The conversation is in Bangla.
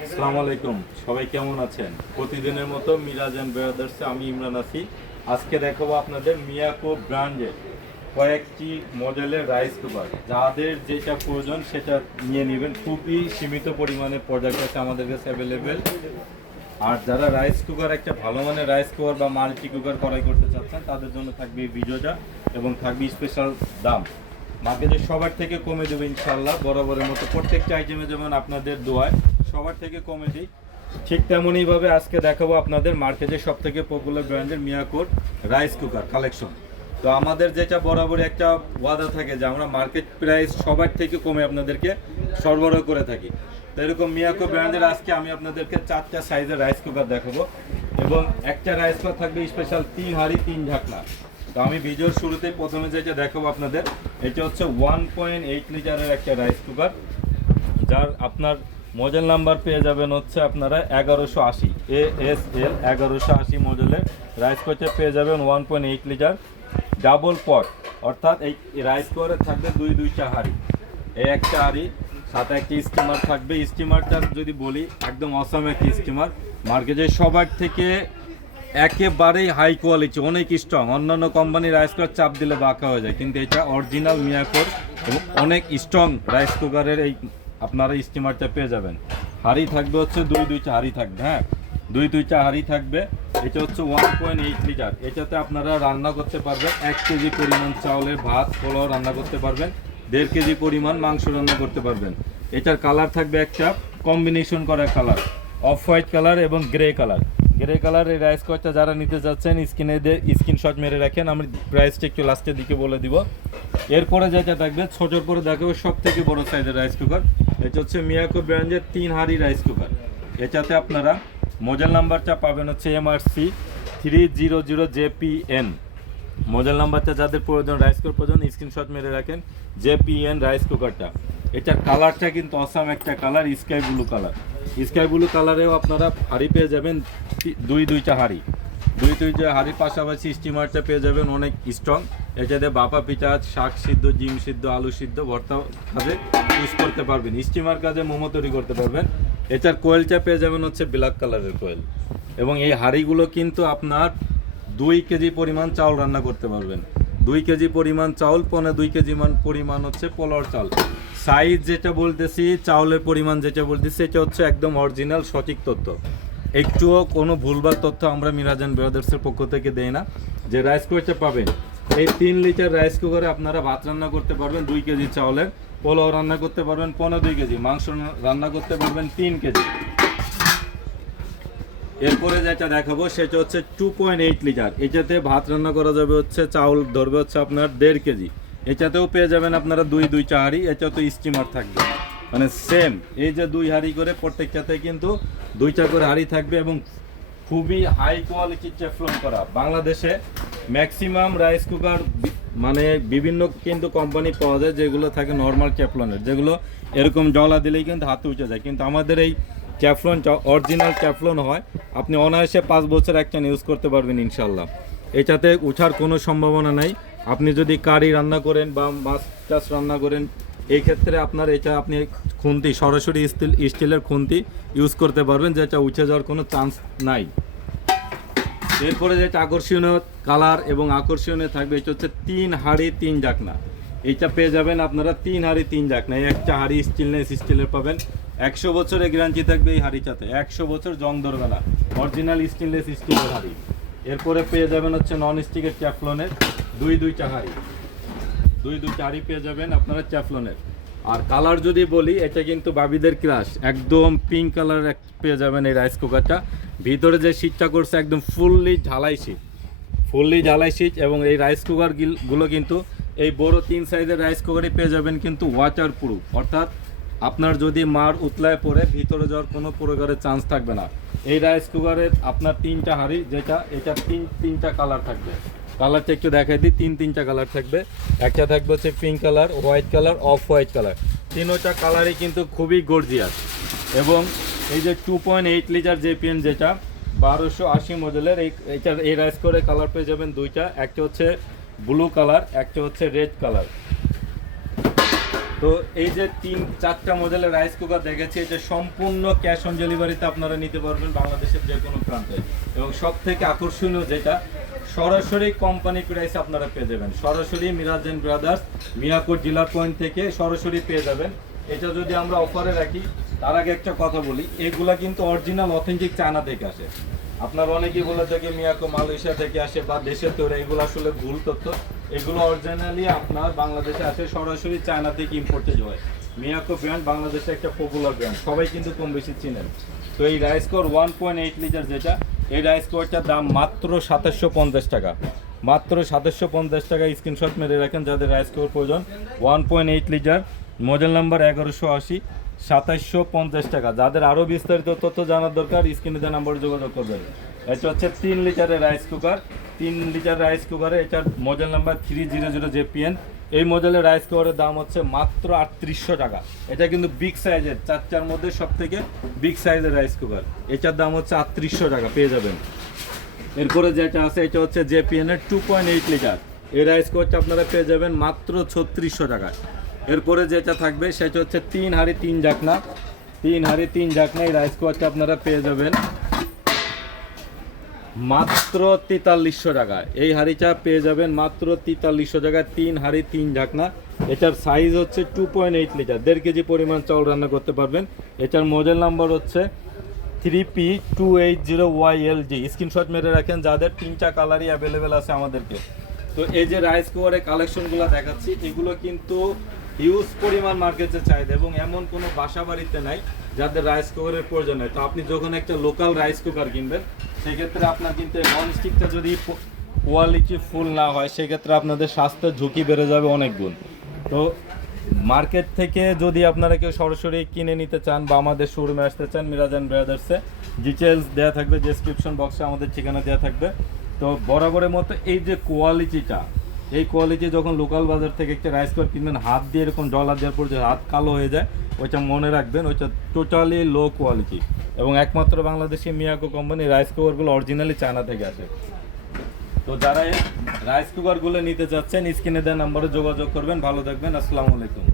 আসসালামু আলাইকুম, সবাই কেমন আছেন? প্রতিদিনের মতো মিরাজ এন্ড ব্রাদার্সে আমি ইমরান আছি। আজকে দেখাবো আপনাদের মিয়াকো ব্র্যান্ডের কয়েকটি মডেলের রাইস কুকার। যাদের যেটা প্রয়োজন সেটা নিয়ে নেবেন। খুবই সীমিত পরিমাণে প্রোডাক্ট আছে আমাদের কাছে অ্যাভেলেবেল। আর যারা রাইস কুকার, একটা ভালো মানের রাইস কুকার বা মাল্টি কুকার ক্রয় করতে চাচ্ছেন, তাদের জন্য থাকবে এই ভিডিওটা এবং থাকবে স্পেশাল দাম। মার্কেটে সবার থেকে কমে দেবে ইনশাল্লাহ, বরাবরের মতো প্রত্যেকটা আইটেমে যেমন আপনাদের দোয়ায় সবার থেকে কমে দিই, ঠিক তেমনইভাবে আজকে দেখাবো আপনাদের মার্কেটের সব থেকে পপুলার ব্র্যান্ডের মিয়াকোর রাইস কুকার কালেকশন। তো আমাদের যেটা বরাবরই একটা ওয়াদা থাকে যে আমরা মার্কেট প্রাইস সবার থেকে কমে আপনাদেরকে সরবরাহ করে থাকি। তো এরকম মিয়াকো ব্র্যান্ডের আজকে আমি আপনাদেরকে 4টা সাইজের রাইস কুকার দেখাবো এবং একটা রাইস কুকার থাকবে স্পেশাল 3 হাঁড়ি 3 ঢাকনা। তো আমি ভিডিওর শুরুতেই প্রথমে যেটা দেখাবো আপনাদের, এটা হচ্ছে 1.8 লিটারের একটা রাইস কুকার, যার আপনার মডেল নাম্বার পেয়ে যাবেন হচ্ছে আপনারা 1180 ASL 1180 মডেলের রাইস কুকারটা পেয়ে যাবেন 1.8 লিটার ডাবল পট। অর্থাৎ এই রাইস কুকারে থাকবে দুইটা হাঁড়ি, এই একটা হাঁড়ি সাথে একটি স্টিমার থাকবে। স্টিমারটা যদি বলি একদম অসাম একটি স্টিমার, মার্কেটে সবার থেকে একেবারেই হাই কোয়ালিটি, অনেক স্ট্রং। অন্যান্য কোম্পানির রাইস কুকার চাপ দিলে বাঁকা হয়ে যায়, কিন্তু এটা অরিজিনাল মিয়াকোর এবং অনেক স্ট্রং রাইস কুকারের এই আপনারা স্টিমারটা পেয়ে যাবেন। হাঁড়ি থাকবে হচ্ছে দুইটা হাঁড়ি থাকবে, হ্যাঁ দুইটা হাঁড়ি থাকবে। এটা হচ্ছে 1.8 লিটার। এটাতে আপনারা রান্না করতে পারবেন 1 কেজি পরিমাণ চাউলের ভাত পোলাও রান্না করতে পারবেন, 1.5 কেজি পরিমাণ মাংস রান্না করতে পারবেন। এটার কালার থাকবে একটা কম্বিনেশন করা কালার, অফ হোয়াইট কালার এবং গ্রে কালার। গ্রে কালার এই রাইস কুকারটা যারা নিতে যাচ্ছেন স্ক্রিনশট মেরে রাখেন, আমি প্রাইসটা একটু লাস্টের দিকে বলে দিব। এরপরে যেটা থাকবে ছোটোর পরে দেখাবো সব থেকে বড় সাইজের রাইস কুকার। এটা হচ্ছে মিয়াকো ব্র্যান্ডের 3 হাঁড়ি রাইস কুকার। এটাতে আপনারা মডেল নাম্বারটা পাবেন হচ্ছে MRC 300JPN। মডেল নাম্বারটা যাদের প্রয়োজন রাইস কুকার প্রয়োজন স্ক্রিনশট মেরে রাখেন, JPN রাইস কুকারটা। এটার কালারটা কিন্তু অসাম একটা colour, sky blue colour. Sky blue কালারেও আপনারা হাঁড়ি পেয়ে যাবেন দুইটা হাঁড়ি, দুইটা হাঁড়ির পাশাপাশি স্টিমারটা পেয়ে যাবেন অনেক স্ট্রং। এটাতে বাপা পিঠা, শাক সিদ্ধ, ডিম সিদ্ধ, আলু সিদ্ধ, ভর্তা কাজে ইউজ করতে পারবেন, স্টিমার কাজে মোমো তৈরি করতে পারবেন। এটার কোয়েলটা পেয়ে যাবেন হচ্ছে ব্ল্যাক কালারের কোয়েল। এবং এই হাঁড়িগুলো কিন্তু আপনার 2 কেজি পরিমাণ চাউল রান্না করতে পারবেন। 2 কেজি পরিমাণ চাউল, 2.5 কেজি পরিমাণ হচ্ছে পোলাওর চাল। সাইজ যেটা বলতেছি, চাউলের পরিমাণ যেটা বলতেছি, এটা হচ্ছে একদম অরিজিনাল সঠিক তথ্য। একটুও কোনো ভুলভাল তথ্য আমরা মিরাজ এন্ড ব্রাদার্সের পক্ষ থেকে দেই না। যে রাইস কুকারটা পাবেন, এই 3 লিটার রাইস কুকারে আপনারা ভাত রান্না করতে পারবেন 2 কেজি চাউলের, পোলাও রান্না করতে পারবেন 2.5 কেজি, মাংস রান্না করতে পারবেন 3 কেজি। এরপরে যেটা দেখাবো সেটা হচ্ছে 2.8 লিটার। এটাতে ভাত রান্না করা যাবে হচ্ছে, চাউল ধরবে হচ্ছে আপনার 1.5 কেজি। এটাতেও পেয়ে যাবেন আপনারা দুইটা হাঁড়ি। এটা তো স্টিমার থাকবে, মানে সেম এই যে 2 হাঁড়ি করে প্রত্যেকটাতে কিন্তু 2টা করে হাঁড়ি থাকবে এবং খুবই হাই কোয়ালিটির টেফলন করা। বাংলাদেশে ম্যাক্সিমাম রাইস কুকার মানে বিভিন্ন কিন্তু কোম্পানি পাওয়া যায় যেগুলো থাকে নর্মাল টেফলনের, যেগুলো এরকম জলা দিলেই কিন্তু হাতে উঠে যায়, কিন্তু আমাদের এই ট্যাফলনটা অরিজিনাল ট্যাফলন হয়। আপনি অনায়াসে 5 বছর একটা ইউজ করতে পারবেন ইনশাল্লাহ। এটাতে উঠার কোনো সম্ভাবনা নাই। আপনি যদি কারি রান্না করেন বা মাছ টাছ রান্না করেন, এই ক্ষেত্রে আপনার এটা আপনি খুন্তি সরাসরি স্টিলের খুন্তি ইউজ করতে পারবেন, যেটা উঠে যাওয়ার কোনো চান্স নাই। এরপরে যেটা আকর্ষণীয় কালার এবং আকর্ষণীয় থাকবে, এটা হচ্ছে 3 হাঁড়ি 3 ঢাকনা। এইটা পেয়ে যাবেন আপনারা 3 হাঁড়ি 3 ঢাকনা। এই একটা হাঁড়ি স্টিলের পাবেন, 100 বছরের গ্যারান্টি থাকবে এই হাঁড়িটাতে, 100 বছর জং ধরবে না, অরিজিনাল স্টিলের হাঁড়ি। এরপরে পেয়ে যাবেন হচ্ছে নন স্টিকের ট্যাফলনের দুইটা হাঁড়ি পেয়ে যাবেন আপনারা ট্যাফলনের। আর কালার যদি বলি, এটা কিন্তু বাবিদের ক্রাশ, একদম পিঙ্ক কালার পেয়ে যাবেন এই রাইস কুকারটা। ভিতরে যে শীটটা করছে একদম ফুললি ঢালাই শীট এবং এই রাইস কুকারগুলো কিন্তু এই বড় 3 সাইজের রাইস কুকারই পেয়ে যাবেন কিন্তু ওয়াটার প্রুফ। অর্থাৎ আপনার যদি মার উতলায় পড়ে ভিতরে যাওয়ার কোনো প্রকারের চান্স থাকবে না। এই রাইস কুকারের আপনার 3টা হাঁড়ি, এটা তিনটা কালার থাকবে। কালারটা একটু দেখাই দিই, 3টা কালার থাকবে। একটা থাকবে হচ্ছে pink colour, white colour, off white colour. 3টা কালারই কিন্তু খুবই গর্জিয়াস। এবং এই যে 2.8 লিটার JPN যেটা 1280 মডেলের, এই রাইস কুকারের কালার পেয়ে যাবেন 2টা, একটা হচ্ছে ব্লু কালার, একটা হচ্ছে রেড কালার। তো এই যে 3-4টা মডেলের রাইস কুকার দেখেছি, এটা সম্পূর্ণ ক্যাশ অন ডেলিভারিতে আপনারা নিতে পারবেন বাংলাদেশের যে কোনো প্রান্তে। এবং সব থেকে আকর্ষণীয় যেটা, সরাসরি কোম্পানি প্রাইস আপনারা পেয়ে যাবেন, সরাসরি মিরাজ এন্ড ব্রাদার্স মিয়াকোট ডিলার পয়েন্ট থেকে সরাসরি পেয়ে যাবেন। এটা যদি আমরা অফারে রাখি, তার আগে একটা কথা বলি, এগুলা কিন্তু অরিজিনাল অথেন্টিক চায়না থেকে আসে। আপনার অনেকেই বলে থাকে মিয়াকো মালয়েশিয়া থেকে আসে বা দেশের তৈরি, এগুলো আসলে ভুল তথ্য। এগুলো অরিজিনালি আপনার বাংলাদেশে আসে, সরাসরি চায়না থেকে ইম্পোর্টেড হয়। মিয়াকো ব্র্যান্ড বাংলাদেশে একটা পপুলার ব্র্যান্ড, সবাই কিন্তু কম বেশি চিনেন। তো এই রাইস কুকার 1.8 লিটার যেটা, এই রাইস কুকারটার দাম মাত্র 2750 টাকা, মাত্র 2750 টাকা। স্ক্রিনশট মেরে রাখেন যাদের রাইস কুকার প্রয়োজন। 1.8 লিটার, মডেল নাম্বার 1180, 2750 টাকা। যাদের আরও বিস্তারিত তথ্য জানার দরকার, স্ক্রিনে দেওয়া নাম্বারে যোগাযোগ করবেন। এটা হচ্ছে 3 লিটারের রাইস কুকার, 3 লিটার রাইস কুকারে এটার মডেল নাম্বার 300 JPN। এই মডেলের রাইস কুকারের দাম হচ্ছে মাত্র 3800 টাকা। এটা কিন্তু বিগ সাইজের, 4টার মধ্যে সব থেকে বিগ সাইজের রাইস কুকার। এটার দাম হচ্ছে 3800 টাকা, পেয়ে যাবেন। এরপরে যেটা আছে, এটা হচ্ছে JPN এর 2.8 লিটার। এই রাইস কুকারটা আপনারা পেয়ে যাবেন মাত্র 3600 টাকায়। এরপরে যেটা থাকবে সেটা হচ্ছে 3 হাঁড়ি 3 ঢাকনা, 3 হাঁড়ি 3 ঢাকনা। এই রাইস কুকারটা আপনারা পেয়ে যাবেন মাত্র 4300 টাকায়। এই হাঁড়িটা পেয়ে যাবেন মাত্র 4300 টাকায়, 3 হাঁড়ি 3 ঢাকনা। এটার সাইজ হচ্ছে 2.8 লিটার, 1.5 কেজি পরিমাণ চাউল রান্না করতে পারবেন। এটার মডেল নাম্বার হচ্ছে 3P280YLG। স্ক্রিনশট মেরে রাখেন যাদের 3টা কালারই অ্যাভেলেবেল আছে আমাদেরকে। তো এই যে রাইস কুকারের কালেকশনগুলো দেখাচ্ছি, এগুলো কিন্তু হিউজ পরিমাণ মার্কেটে চাহিদা, এবং এমন কোনো বাসা বাড়িতে নাই যাদের রাইস কুকারের প্রয়োজন হয়। তো আপনি যখন একটা লোকাল রাইস কুকার কিনবেন, সেক্ষেত্রে আপনার কিন্তু ননস্টিকটা যদি কোয়ালিটি ফুল না হয়, সেক্ষেত্রে আপনাদের স্বাস্থ্যের ঝুঁকি বেড়ে যাবে অনেক গুণ। তো মার্কেট থেকে যদি আপনারা কেউ সরাসরি কিনে নিতে চান বা আমাদের শোরুমে আসতে চান, মিরাজ এন্ড ব্রাদার্সে, ডিটেলস দেওয়া থাকবে ডেসক্রিপশন বক্সে, আমাদের ঠিকানা দেওয়া থাকবে। তো বরাবরের মতো এই যে কোয়ালিটিটা, এই কোয়ালিটি যখন লোকাল বাজার থেকে একটা রাইস কুকার কিনবেন, হাত দিয়ে এরকম ডলার দেওয়ার পর যে হাত কালো হয়ে যায়, ওইটা মনে রাখবেন, ওইটা টোটালি লো কোয়ালিটি। এবং একমাত্র বাংলাদেশি মিয়াকো কোম্পানি রাইস কুকারগুলো অরিজিনালি চায়না থেকে আসে। তো যারা এই রাইস কুকারগুলো নিতে চাচ্ছেন, স্ক্রিনে দেওয়া নাম্বারে যোগাযোগ করবেন। ভালো থাকবেন, আসসালামু আলাইকুম।